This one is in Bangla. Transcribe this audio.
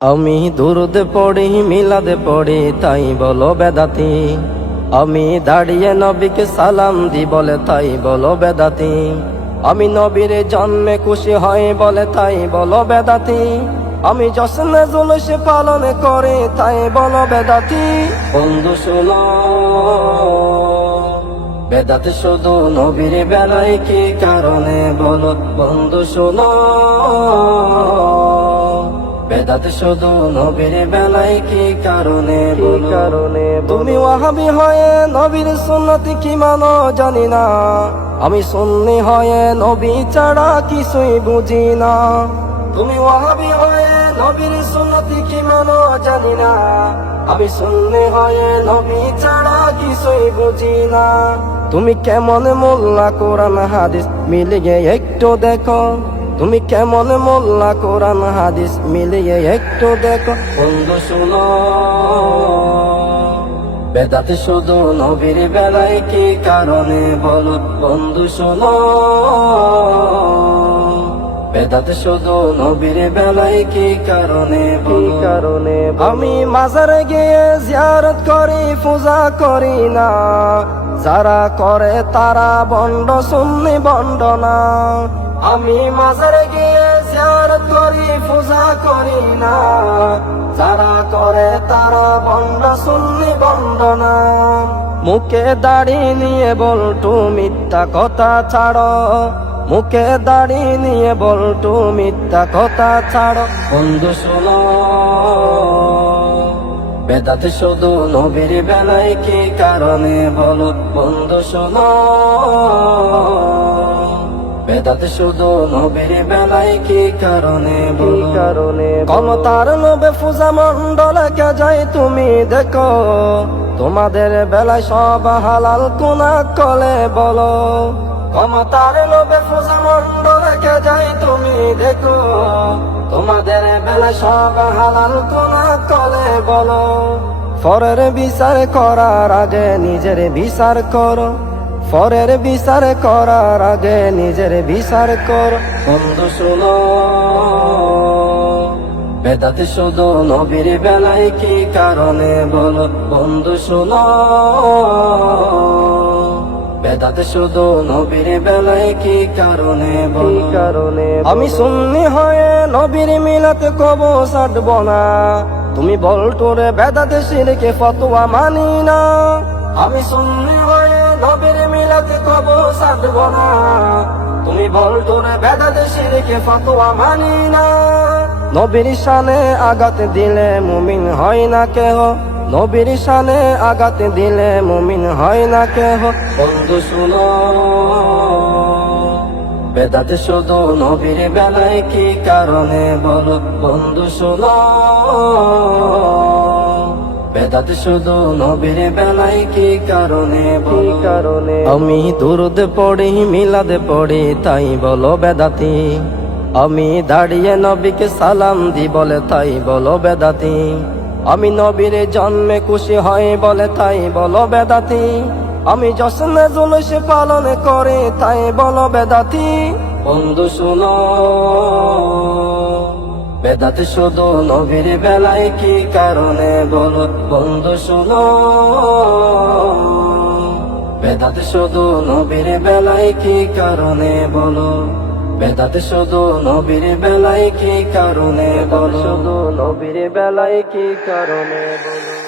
আমি দুরুদ পড়ি, মিলাদে পড়ি, তাই বলো বেদাতি। আমি দাঁড়িয়ে নবীকে সালাম দি বলে, তাই বলো বেদাতি। আমি নবীর জন্মে খুশি হয় বলে, তাই বলো বেদাতি। আমি জশ্নে জুলুস পালন করে, তাই বলো বেদাতি। বন্ধু শোনো, বেদাতে শুধু নবীর বেলায় কি কারণে বলো? বন্ধু শোনো বেদাতে শুধু নবীর বেলায় কি কারণে কারণে তুমি ওয়াহাবি হয়ে নবীর সুন্নতি কি মানো জানি না। আমি সুন্নি হয়ে নবী ছাড়া কিছুই বুঝি না। তুমি ওয়াহাবি হয়ে নবীর সুন্নতি কি মানো জানি না। আমি সুন্নি হয়ে নবী ছাড়া কিছুই বুঝি না। তুমি কেমন মোল্লা কোরআন হাদিস মিলিয়ে একটু দেখো। তুমি কেমন মোল্লা কোরআন হাদিস মিলিয়ে একটু দেখো। বন্ধু, শুনো। বেদাতে শুধু নবীর বেলায় কি কারণে বলো? বন্ধু, শোনো। বেদাতে শুধু নবীর বেলায় কি কারণে কি কারণে আমি মাজারে গিয়ে জিয়ারত করি পূজা করি না। যারা করে তারা বন্ড সুন্নি বন্ড না। আমি মাজারে গিয়ে জিয়ারত করি পূজা করি না। যারা করে তারা বন্ড সুন্নি বন্ড না। মুখে দাড়ি নিয়ে বলটু মিথ্যা কথা ছাড়ো। মুখে দাড়ি নিয়ে বলটু মিথ্যা কথা ছাড়ো। বন্ধু শোনো। বেদাতে শুধু নবীর বেলায় কি কারণে বলো বন্ধু শোনো। বেদাতে শুধু নবীর বেলায় কি কারণে কারণে ক্ষমতার নবে পূজা মন্ডলকে যাই তুমি দেখো। তোমাদের বেলায় সব হালাল কোনা কলে বলো। ক্ষমতার লোভে পূজা মন্ডলকে যাই তুমি দেখো। তোমাদের বেলা সব হালাল কোনা কলে বলো। পরের বিচার করার আগে নিজের বিচার করো। পরের বিচার করার আগে নিজের বিচার কর। বন্ধু শোনো, বেদাতে শুধু নবীর বেলায় কি কারণে বলো? বন্ধু শোনো বেদাতে শুধু নবীর বেলায় কি কারণে বলো? কারণে আমি সুন্নি হয়ে নবীর মিলাতে কব সাটব না। তুমি বল তোরে বেদাতে সিরকে ফতোয়া মানি না। আমি সুন্নি হয়ে নবীর মিলাতে কব সাটব না। তুমি বল তোরে বেদাতে সিরকে ফতোয়া মানি না। নবীর শানে আঘাত দিলে মুমিন হয় না কেহ। নবীর শানে আঘাত দিলে মুমিন হয় না কেহ। বন্ধু শুনো বেদাতে শুধু নবীর বেলায় কি কারণে বলো? বন্ধু শোনো বেদাতে শুধু নবীর বেলায় কি কারণে কি কারণে? আমি দুরুদ পড়ি মিলাদ পড়ি তাই বলো বেদাতি। আমি দাঁড়িয়ে নবীকে সালাম দি বলে তাই বলো বেদাতি। আমি নবীর জন্মে খুশি হয় বলে তাই বলো বেদাতি। আমি জশ্নে জুলুস পালন করে তাই বলো বেদাতি। বন্ধু শুনো, বেদাতে শুধু নবীর বেলায় কি কারণে বলো? বন্ধু শুনো, বেদাতে শুধু নবীর বেলায় কি কারণে বলো? বেদাতে শুধু নবীর বেলায় কি কারণে বলো? শুধু নবীর বেলায় কি কারণে বলো?